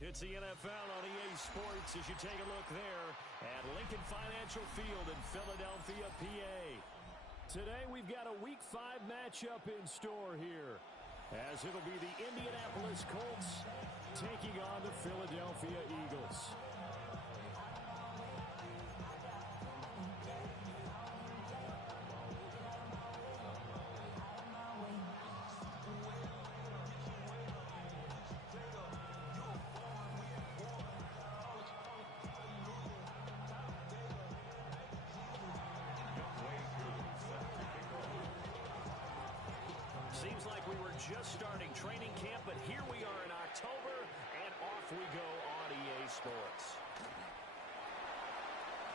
It's the NFL on EA Sports as you take a look there at Lincoln Financial Field in Philadelphia, PA. Today we've got a Week 5 matchup in store here, as it'll be the Indianapolis Colts taking on the Philadelphia Eagles. Seems like we were just starting training camp, but here we are in October, and off we go on EA Sports.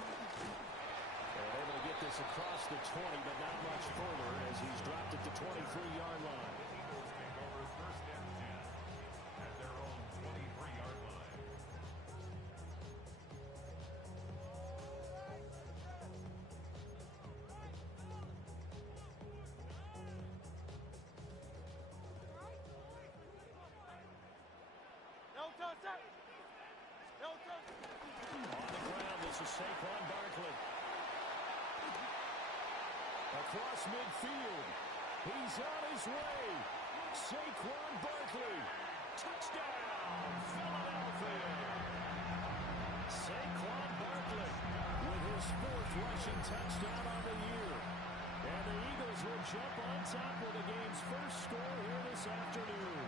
They're able to get this across the 20, but not much further as he's dropped at the 23-yard line. The Eagles take over first and 10 at their own 23-yard line. On the ground, this is Saquon Barkley. Across midfield, he's on his way. Saquon Barkley, touchdown, Philadelphia. Saquon Barkley with his 4th rushing touchdown on the year. And the Eagles will jump on top with the game's first score here this afternoon.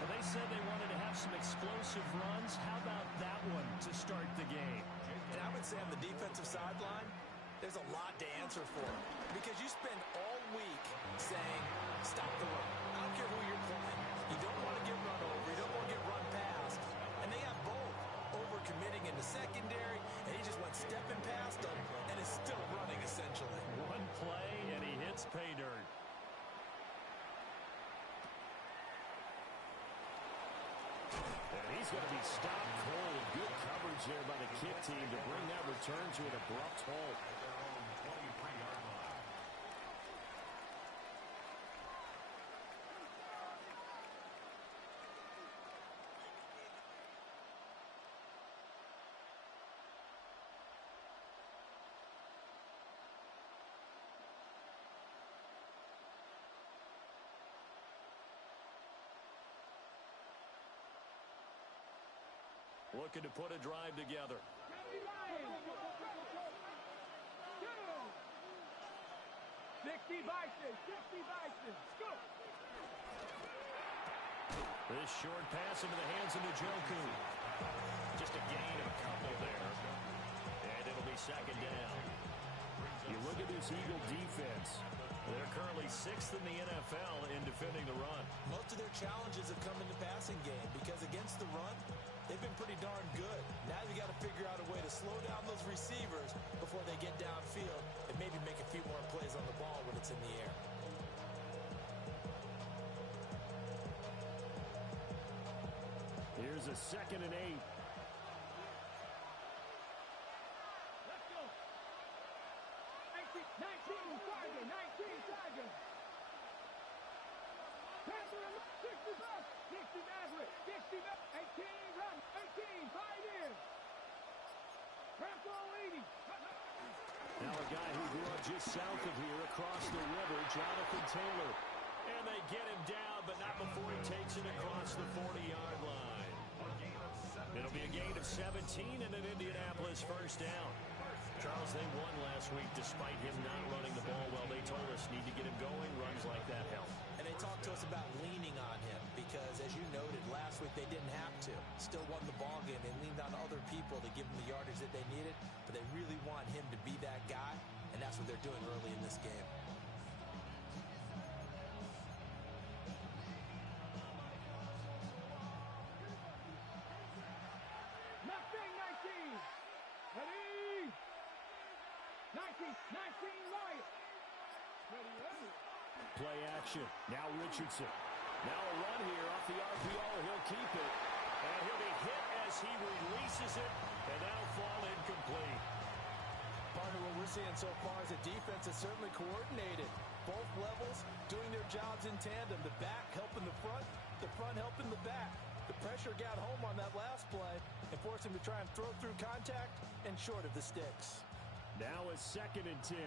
Well, they said they wanted to have some explosive runs. How about that one to start the game? And I would say on the defensive sideline, there's a lot to answer for. Because you spend all week saying, stop the run. I don't care who you're playing. You don't want to get run over. You don't want to get run past. And they have both. Over-committing in the secondary, and he just went stepping past them and is still running, essentially. One play, and he hits pay dirt. And he's going to be stopped cold. Good coverage there by the kick team to bring that return to an abrupt halt. At their own 23-yard line. Looking to put a drive together. 50 Bison, 50 Bison, go! This short pass into the hands of Njoku. Just a gain of a couple there. And it'll be second down. You look at this Eagle defense. They're currently 6th in the NFL in defending the run. Most of their challenges have come in the passing game because against the run, they've been pretty darn good. Now you got to figure out a way to slow down those receivers before they get downfield and maybe make a few more plays on the ball when it's in the air. Here's a 2nd and 8. Let's go! 19 Tiger, 19 Tiger! Panther, 65, 60 Maverick, 60 Maverick, 18 run, 18, 5 in! Rambo 80! Now a guy who grew up just south of here across the river, Jonathan Taylor. And they get him down, but not before he takes it across the 40-yard line. It'll be a gain of 17 and an Indianapolis first down. Charles, they won last week despite him not running the ball well. They told us need to get him going. Runs like that help. And they talked to us about leaning on him because, as you noted, last week they didn't have to. Still won the ball game. They leaned on other people to give them the yardage that they needed, but they really want him to be that guy, and that's what they're doing early in this game. Ready? 19 Lions. Ready. Play action. Now Richardson. Now a run here off the RPO. He'll keep it. And he'll be hit as he releases it. And that'll fall incomplete. Partner, what we're seeing so far is a defense that's certainly coordinated. Both levels doing their jobs in tandem. The back helping the front. the front helping the back. The pressure got home on that last play and forced him to try and throw through contact and short of the sticks. Now a 2nd and 10.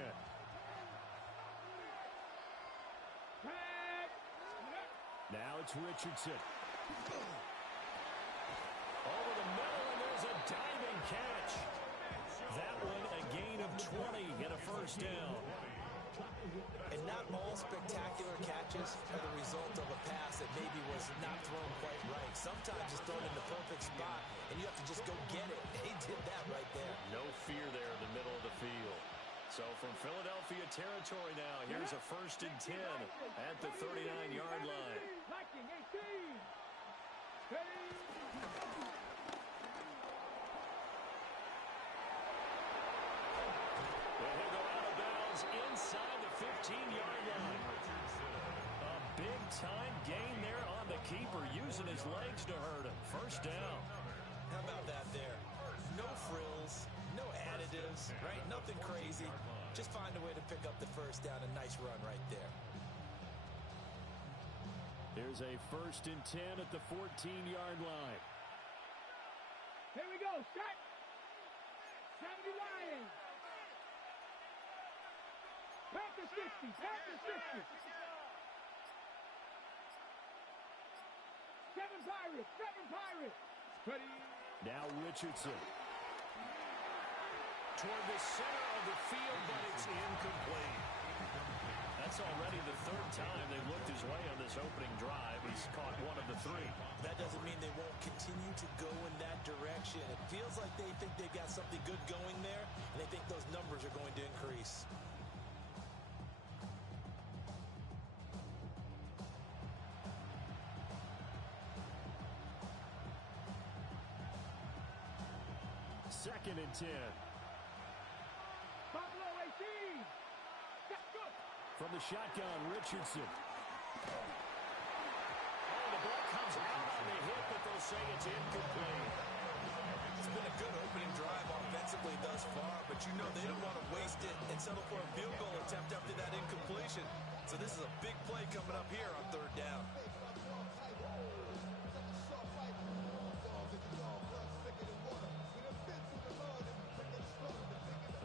Now it's Richardson. Over the middle, and there's a diving catch. That one a gain of 20 and a first down. And not all spectacular catches are the result of a pass that maybe was not thrown quite right. Sometimes it's thrown in the perfect spot, and you have to just go get it. He did that right there. No fear there in the middle of the field. So from Philadelphia territory now, here's a 1st and 10 at the 39-yard line. Inside the 15-yard line. A big-time gain there on the keeper, using his legs to hurt him. First down. How about that there? No frills, no additives, right? Nothing crazy. Just find a way to pick up the first down. A nice run right there. Here's a 1st and 10 at the 14-yard line. Here we go. Set. 70 Lions. Back to 60. Back to 60. 7 Pirates. 7 Pirates. Ready. Now Richardson. Toward the center of the field, but it's incomplete. That's already the 3rd time they've looked his way on this opening drive. He's caught one of the 3. That doesn't mean they won't continue to go in that direction. It feels like they think they've got something good going there, and they think those numbers are going to increase. Second and 10. Buffalo 18. That's good. From the shotgun, Richardson. Oh, the ball comes out on the hit, but they'll say it's incomplete. It's been a good opening drive offensively thus far, but you know they don't want to waste it and settle for a field goal attempt after that incompletion. So this is a big play coming up here on 3rd down.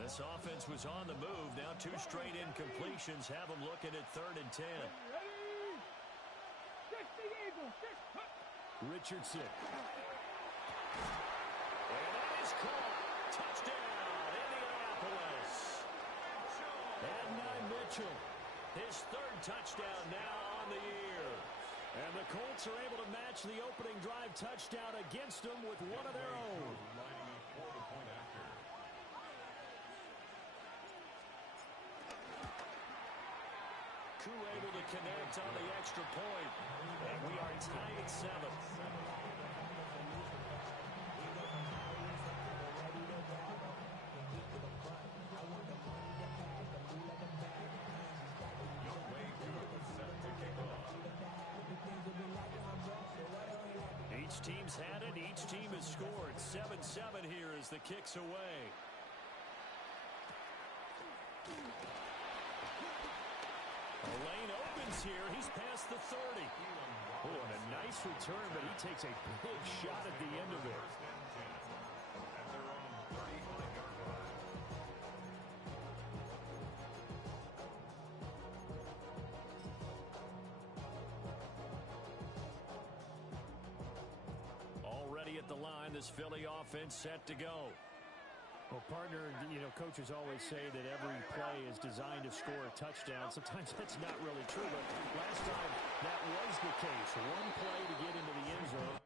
This offense was on the move. Now 2 straight incompletions have them looking at 3rd and 10. Ready. 60 Eagles. Richardson. And that is caught. Touchdown, Indianapolis. And Mitchell. His 3rd touchdown now on the year. And the Colts are able to match the opening drive touchdown against them with one of their own. Able to connect on the extra point, and we are tied at 7. Each team's had it. Each team has scored. 7-7 here as the kick's away. Lane opens here. He's past the 30. Oh, and a nice return, but he takes a big shot at the end of it. Already at the line, this Philly offense set to go. Well, partner, coaches always say that every play is designed to score a touchdown. Sometimes that's not really true, but last time that was the case. One play to get into the end zone.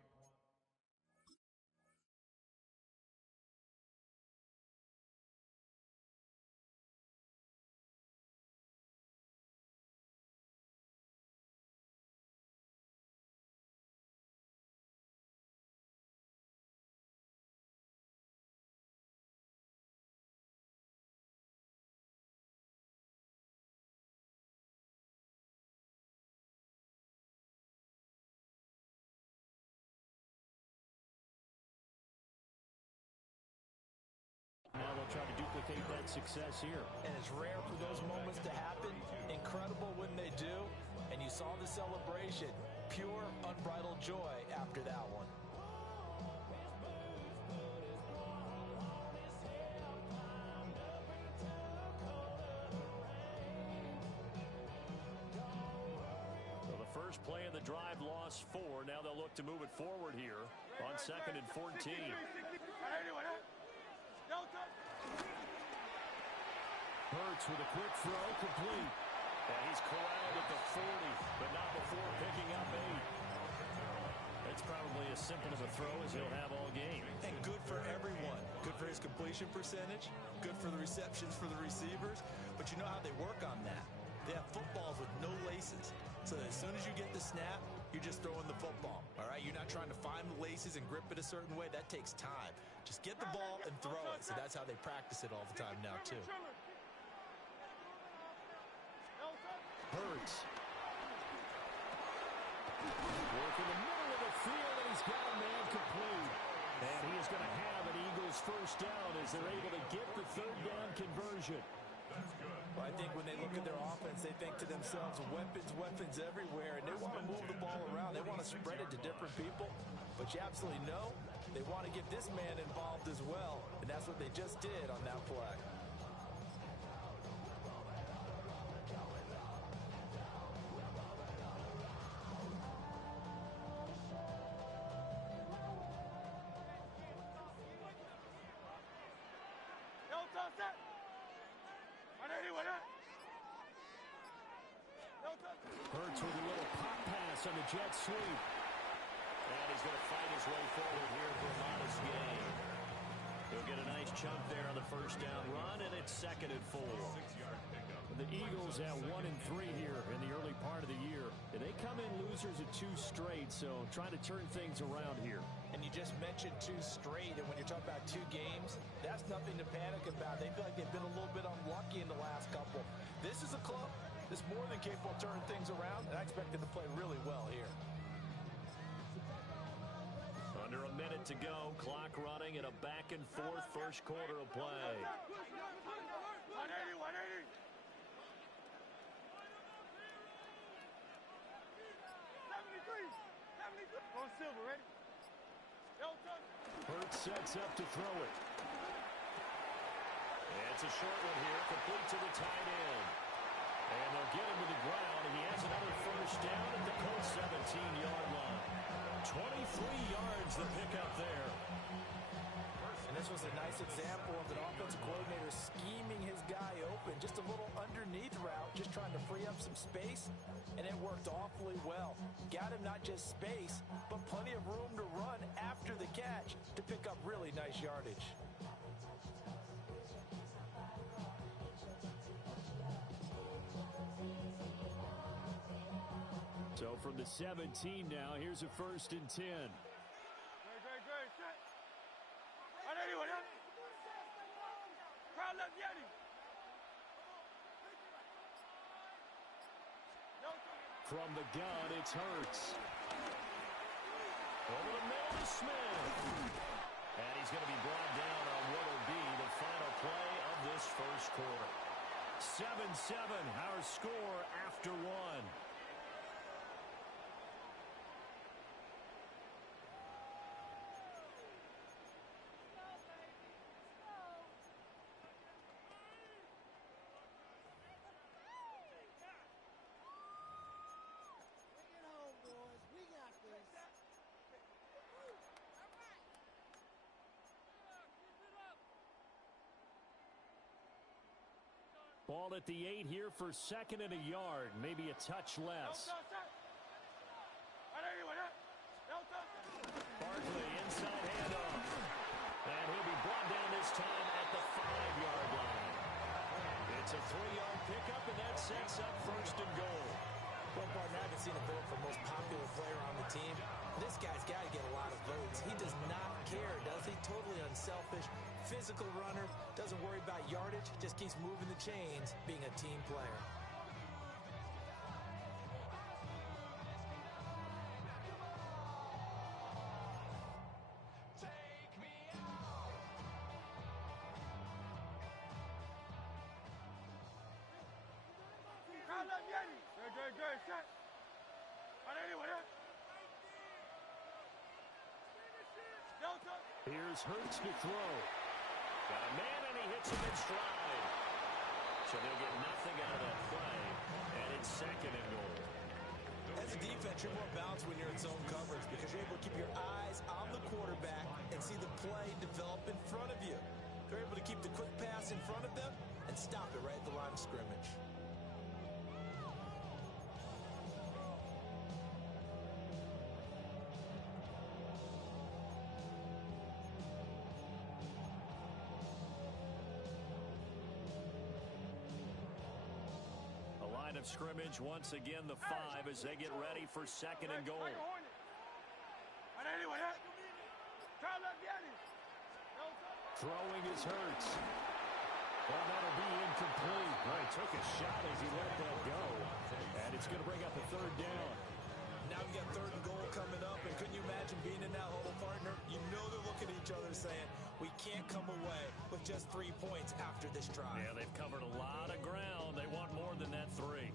Now they'll try to duplicate that success here. And it's rare for those moments to happen. Incredible when they do. And you saw the celebration. pure, unbridled joy after that one. Well, the first play of the drive lost 4. Now they'll look to move it forward here on 2nd and 14. Hurts with a quick throw, complete. And he's corralled at the 40, but not before picking up 8. It's probably as simple of a throw as he'll have all game. And good for everyone. Good for his completion percentage. Good for the receptions for the receivers. But you know how they work on that. They have footballs with no laces. So that as soon as you get the snap, you're just throwing the football. All right? You're not trying to find the laces and grip it a certain way. That takes time. Just get the ball and throw it. So that's how they practice it all the time now, too. Hurts. Work in the middle of the field, and he's got a man complete. And he is going to have an Eagles first down as they're able to get the 3rd down conversion. Well, I think when they look at their offense, they think to themselves, weapons everywhere, and they want to move the ball around. They want to spread it to different people. But you absolutely know they want to get this man involved as well, and that's what they just did on that play. Hurts with a little pop pass on the jet sweep. And he's going to fight his way forward here for a modest gain. He'll get a nice chunk there on the first down run, and it's 2nd and 4. The Eagles at 1-3 here in the early part of the year. And they come in losers at 2 straight, so trying to turn things around here. And you just mentioned 2 straight, and when you're talking about 2 games, that's nothing to panic about. They feel like they've been a little bit unlucky in the last couple. This is a club that's more than capable of turning things around, and I expect them to play really well here. Under a minute to go, clock running, and a back-and-forth first quarter of play. 180, 180. 73, 73. On Silver, ready? Hurts sets up to throw it. And it's a short one here, complete to the tight end. And they'll get him to the ground, and he has another first down at the Colts 17-yard line. 23 yards the pickup there. And this was a nice example of an offensive coordinator scheming his guy open. Just a little underneath route, just trying to free up some space, and it worked awfully well. Got him not just space, but plenty of room to run after the catch to pick up really nice yardage. So from the 17 now, here's a 1st and 10. Great, set. 180, 180. Crowd left Yeti. From the gun, it's Hurts. Over the middle to Smith. And he's going to be brought down on what will be the final play of this first quarter. 7-7, our score after 1. Ball at the 8 here for 2nd and a yard, maybe a touch less. Barkley inside handoff. And he'll be brought down this time at the 5-yard line. It's a 3-yard pickup, and that sets up 1st and goal. Well, partner, I haven't seen a vote for most popular player on the team. This guy's got to get a lot of votes. He does not care, does he? Totally unselfish, physical runner, doesn't worry about yardage, just keeps moving the chains, being a team player. Crowd left Yeti. Great, set. 180, 180. Here's Hurts to throw. Got a man, and he hits him in stride. So they'll get nothing out of that play, and it's second and goal. As a defense, you're more balanced when you're in zone coverage because you're able to keep your eyes on the quarterback and see the play develop in front of you. They're able to keep the quick pass in front of them and stop it right at the line of scrimmage. Scrimmage once again, the 5 as they get ready for second and goal. Throwing is Hurts. Well, that'll be incomplete. Well, he took a shot as he let that go, and it's going to bring up a third down. Now we got third and goal coming up, and couldn't you imagine being in that huddle, partner? You know they're looking at each other saying, we can't come away with just 3 points after this drive. Yeah, they've covered a lot of ground. They want more than that 3.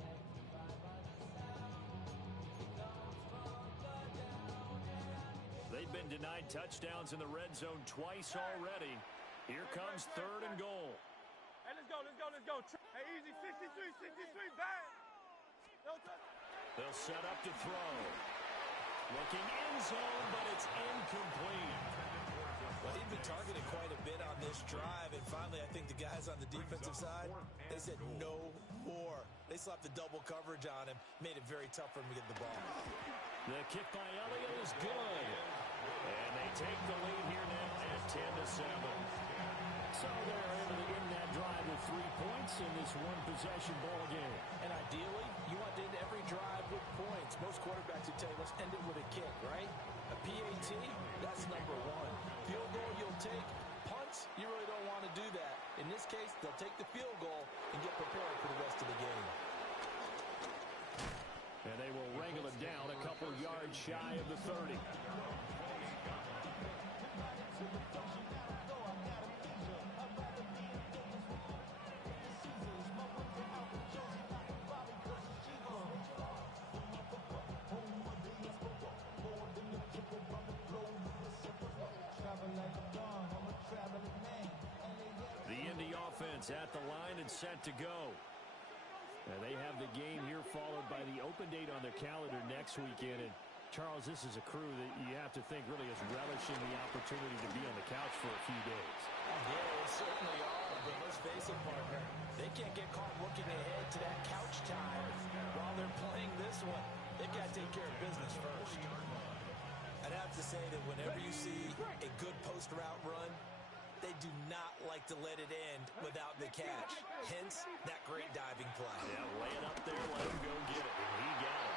They've been denied touchdowns in the red zone twice already. Here comes third and goal. Hey, let's go. Hey, easy, 63, bang. They'll set up to throw. Looking end zone, but it's incomplete. Well, he'd been targeted quite a bit on this drive, and finally I think the guys on the defensive side, they said no more. They slapped the double coverage on him, made it very tough for him to get the ball. The kick by Elliott is good. And they take the lead here now at 10-7. So they're able to end that drive with 3 points in this one-possession ball game. And ideally, you want to end every drive with points. Most quarterbacks would tell you, let's end it with a kick, right? A PAT, that's number 1. Field goal you'll take. Punts, you really don't want to do that. In this case, they'll take the field goal and get prepared for the rest of the game. And they will wrangle it down a couple yards shy of the 30. The Indy offense at the line and set to go. And they have the game here followed by the open date on their calendar next weekend. And Charles, this is a crew that you have to think really is relishing the opportunity to be on the couch for a few days. Yeah, they certainly are. But let's face it, partner, they can't get caught looking ahead to that couch time while they're playing this one. They've got to take care of business first. I'd have to say that whenever you see a good post route run, they do not like to let it end without the catch. Hence, that great diving play. Yeah, lay it up there, let him go get it. And he got it.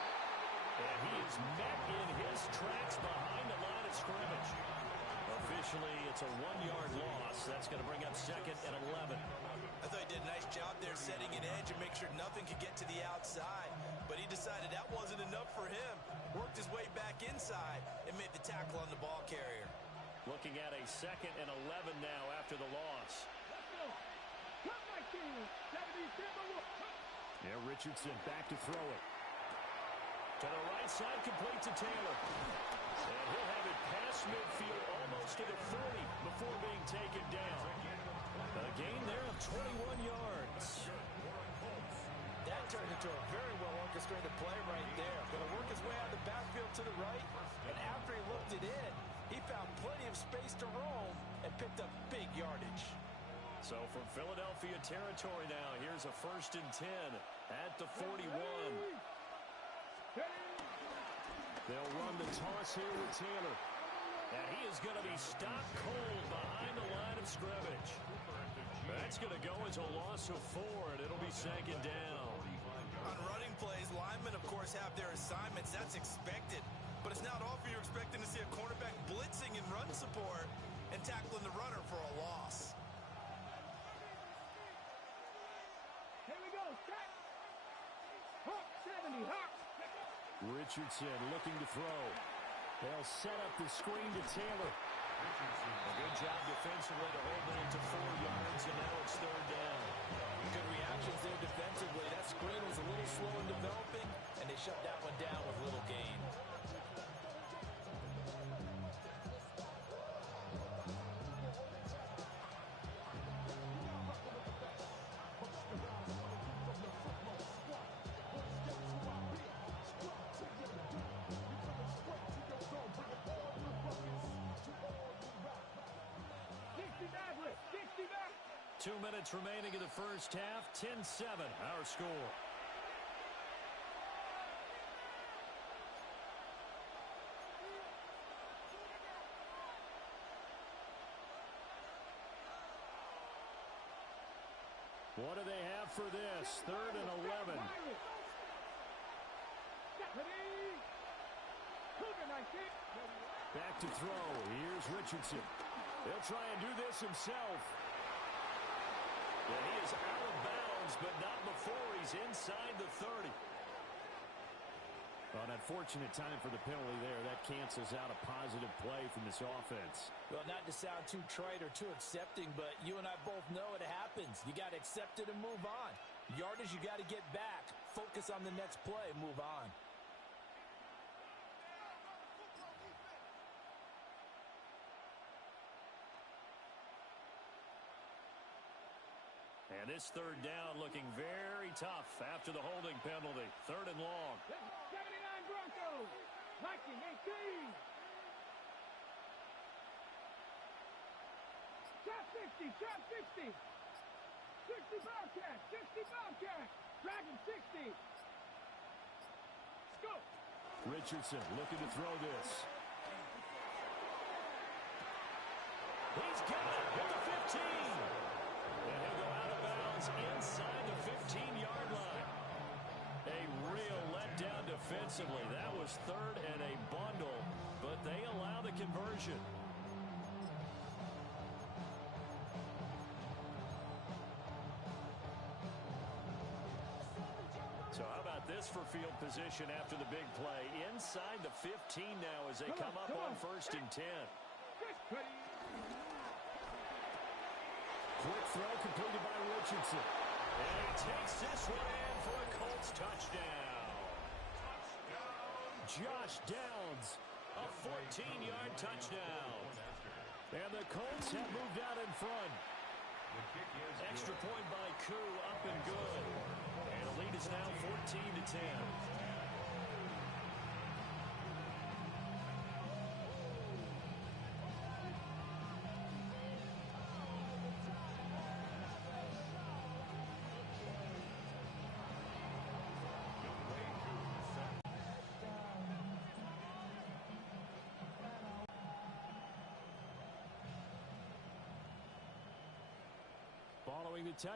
And he is met in his tracks behind the line of scrimmage. Officially, it's a 1-yard loss. That's going to bring up second and 11. I thought he did a nice job there setting an edge and make sure nothing could get to the outside. But he decided that wasn't enough for him. Worked his way back inside and made the tackle on the ball carrier. Looking at a second and 11 now after the loss. Yeah, Richardson back to throw it. To the right side, complete to Taylor. And he'll have it past midfield almost to the 40 before being taken down. A gain there of 21 yards. That turned into a very well-orchestrated play right there. Going to work his way out of the backfield to the right, and after he looked it in, he found plenty of space to roam and picked up big yardage. So from Philadelphia territory now, here's a 1st and 10 at the 41. They'll run the toss here with Taylor. And he is going to be stopped cold behind the line of scrimmage. That's going to go as a loss of 4, and it'll be second down. On running plays, linemen, of course, have their assignments. That's expected. But it's not often you're expecting to see a cornerback blitzing in run support and tackling the runner for a loss. Here we go, set. Hawk 70, Hawk. Richardson looking to throw. They'll set up the screen to Taylor. A good job defensively to hold it into 4 yards, and now it's third down. Good reactions there defensively. That screen was a little slow in developing, and they shut that one down with little gain. 2 minutes remaining in the first half. 10-7, our score. What do they have for this? 3rd and 11. Back to throw. Here's Richardson. He'll try and do this himself. And he is out of bounds, but not before he's inside the 30. Well, an unfortunate time for the penalty there. That cancels out a positive play from this offense. Well, not to sound too trite or too accepting, but you and I both know it happens. You got to accept it and move on. Yardage, you got to get back. Focus on the next play. Move on. And this 3rd down looking very tough after the holding penalty. 3rd and long. 79 Broncos. Viking 18. Shot 60. Shot 60. 60 Bobcat. 60 Bobcat. Dragon 60. Scoop. Richardson looking to throw this. He's got it at the 15. And he'll go out of bounds inside the 15-yard line. A real letdown defensively. That was 3rd and a bundle, but they allow the conversion. So how about this for field position after the big play? Inside the 15 now as they come up on 1st and 10. Quick throw completed by Richardson. And he takes this one in for a Colts touchdown. Josh Downs, a 14-yard touchdown. And the Colts have moved out in front. Extra point by Koo, up and good. And the lead is now 14-10. Following the touch.